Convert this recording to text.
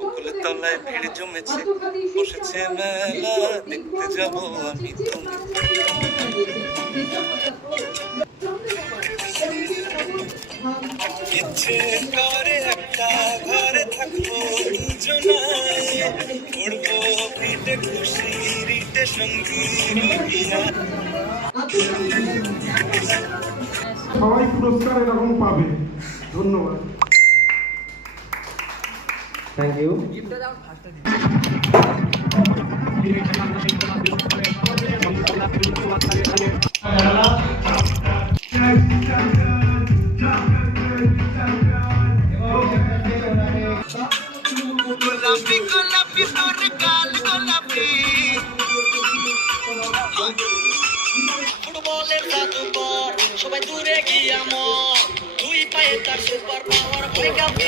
বকুলের তলায় ভিড় জমেছে, বসেছে মেলা, দেখতে যাব আমি তুমি। ইচ্ছে করে একটা ঘরে থাকবো দুজনায়, উড়বো পিঠে খুশি রিটে সঙ্গী রহিয়া। সবাই পুরস্কার এরকম পাবে। ধন্যবাদ। Thank you. গোলাপি গোলাপি তোর গাল গোলাপি, ফুটবলের জাদুকর সবাই দূরে গিয়া মর, দুই পায়ে তার সুপার পাওয়ার ভয় কাঁপে।